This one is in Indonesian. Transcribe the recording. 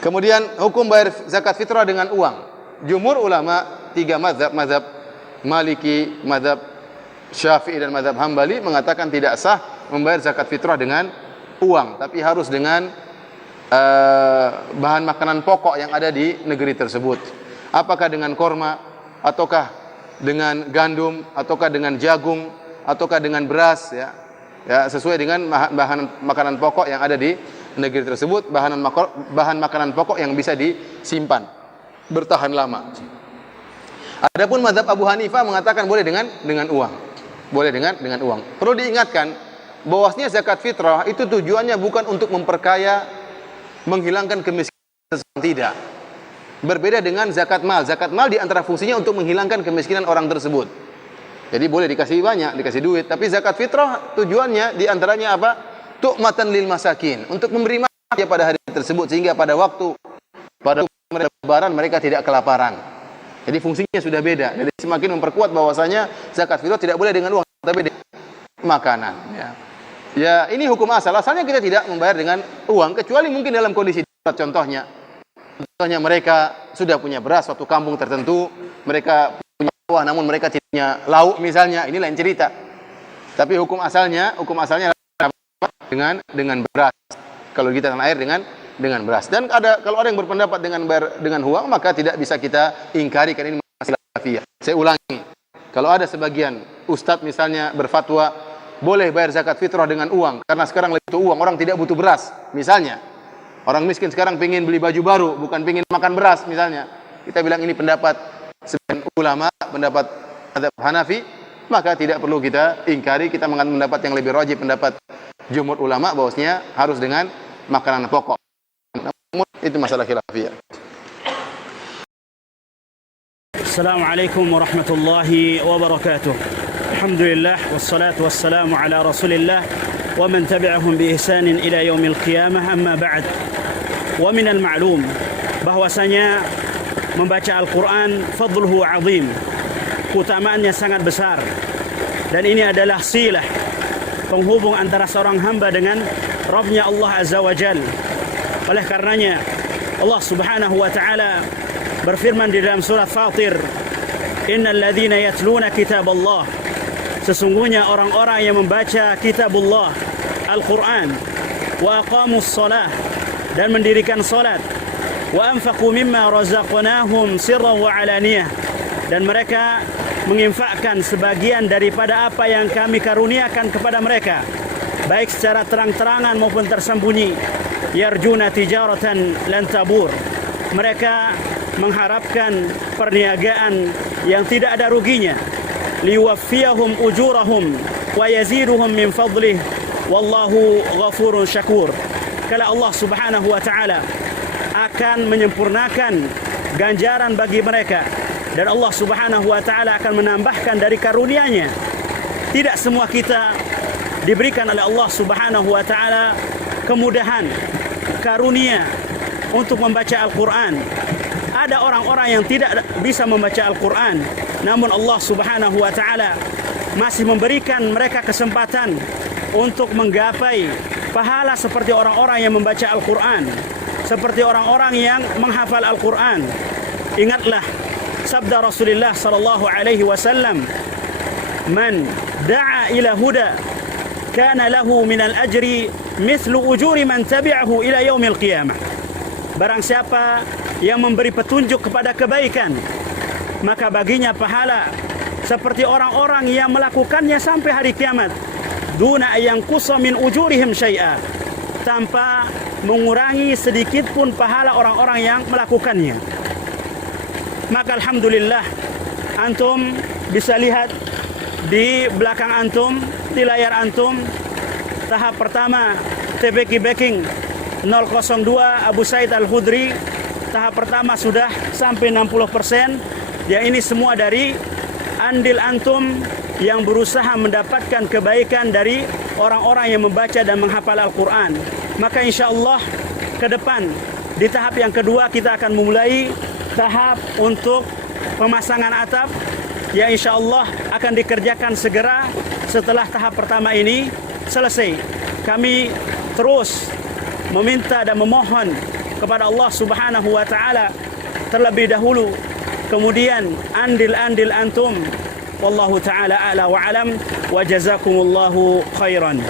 Kemudian hukum bayar zakat fitrah dengan uang. Jumhur ulama 3 mazhab, mazhab Maliki, mazhab Syafi'i dan mazhab Hambali mengatakan tidak sah membayar zakat fitrah dengan uang, tapi harus dengan bahan makanan pokok yang ada di negeri tersebut. Apakah dengan korma, ataukah dengan gandum, ataukah dengan jagung, ataukah dengan beras, ya. Ya, sesuai dengan bahan makanan pokok yang ada di negeri tersebut, bahan makanan pokok yang bisa disimpan bertahan lama. Adapun mazhab Abu Hanifah mengatakan boleh dengan uang. Boleh dengan uang. Perlu diingatkan bahwasanya zakat fitrah itu tujuannya bukan untuk memperkaya, menghilangkan kemiskinan, tidak. Berbeda dengan zakat mal. Zakat mal di antara fungsinya untuk menghilangkan kemiskinan orang tersebut. Jadi boleh dikasih banyak, dikasih duit, tapi zakat fitrah tujuannya di antaranya apa? Tu'matan lil masakin, untuk memberi makan pada hari tersebut sehingga pada waktu lebaran mereka tidak kelaparan. Jadi fungsinya sudah beda. Jadi semakin memperkuat bahwasanya zakat fitrah tidak boleh dengan uang, tapi dengan makanan, ya. Ya, ini hukum asal. Asalnya kita tidak membayar dengan uang kecuali mungkin dalam kondisi darurat. Contohnya mereka sudah punya beras suatu kampung tertentu, mereka punya sawah namun mereka tidak punya lauk misalnya, ini lain cerita. Tapi hukum asalnya dengan beras. Kalau kita tanah air dengan beras. Dan kalau ada yang berpendapat dengan uang, maka tidak bisa kita ingkari karena ini masalah khilafiyah. Saya ulangi. Kalau ada sebagian ustadz misalnya berfatwa boleh bayar zakat fitrah dengan uang karena sekarang lagi butuh uang, orang tidak butuh beras misalnya. Orang miskin sekarang pengen beli baju baru, bukan pengen makan beras misalnya. Kita bilang ini pendapat sebagian ulama, pendapat mazhab Hanafi, maka tidak perlu kita ingkari. Kita mengambil pendapat yang lebih rajih, pendapat jumhur ulama bahwasanya harus dengan makanan pokok. Namun itu masalah khilafiyah. Assalamualaikum warahmatullahi wabarakatuh. Alhamdulillah wassalatu wassalamu ala Rasulillah wa man tabi'ahum bi ihsanin ila yaumil qiyamah, amma ba'd. Wa minal ma'lum bahwasanya membaca Al-Qur'an fadluhu 'azim. Keutamaannya sangat besar. Dan ini adalah silah penghubung antara seorang hamba dengan Rabbnya Allah Azza wa Jalla. Oleh karenanya Allah Subhanahu wa taala berfirman di dalam surat Fatir, innal ladzina yatluna kitaballah, sesungguhnya orang-orang yang membaca kitabullah Al-Qur'an, wa aqamus shalah, dan mendirikan salat, wa anfaqu mimma razaqnahum sirran wa alaniyah, dan mereka menginfakkan sebagian daripada apa yang kami karuniakan kepada mereka, baik secara terang-terangan maupun tersembunyi, yarjuna tijaratan lan tabur, mereka mengharapkan perniagaan yang tidak ada ruginya, liwaffiyahum ujurahum wa yaziduhum min fadlih wallahu ghafurun syakur. Kalau Allah Subhanahu wa taala akan menyempurnakan ganjaran bagi mereka dan Allah Subhanahu wa taala akan menambahkan dari karunia-Nya. Tidak semua kita diberikan oleh Allah Subhanahu wa taala kemudahan, karunia untuk membaca Al-Qur'an. Ada orang-orang yang tidak bisa membaca Al-Quran, namun Allah Subhanahu wa taala masih memberikan mereka kesempatan untuk menggapai pahala seperti orang-orang yang membaca Al-Quran, seperti orang-orang yang menghafal Al-Quran. Ingatlah sabda Rasulullah sallallahu alaihi wasallam, man da'a ila huda kana lahu minal ajri mithlu ujuri man tabi'ahu ila yaumil qiyamah. Barang siapa yang memberi petunjuk kepada kebaikan, maka baginya pahala seperti orang-orang yang melakukannya sampai hari kiamat, duna yanqusa min ujurihim syai'a, tanpa mengurangi sedikit pun pahala orang-orang yang melakukannya. Maka alhamdulillah, antum bisa lihat di belakang antum, di layar antum, tahap pertama TBK Backing 002 Abu Said Al-Khudri, tahap pertama sudah sampai 60%. Yang ini semua dari andil antum yang berusaha mendapatkan kebaikan dari orang-orang yang membaca dan menghafal Al-Quran. Maka insya Allah ke depan di tahap yang kedua kita akan memulai tahap untuk pemasangan atap, yang insya Allah akan dikerjakan segera setelah tahap pertama ini selesai. Kami terus meminta dan memohon kepada Allah Subhanahu wa taala terlebih dahulu, kemudian andil-andil antum. Wallahu taala a'la wa alam wa jazakumullahu khairan.